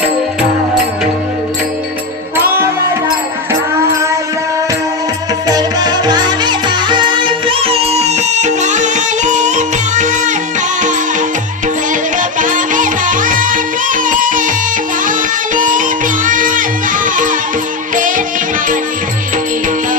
अलाद शाला सर्ग पावे बाते प्यासा सर्ग पावे बाते प्यासा तेरी मादी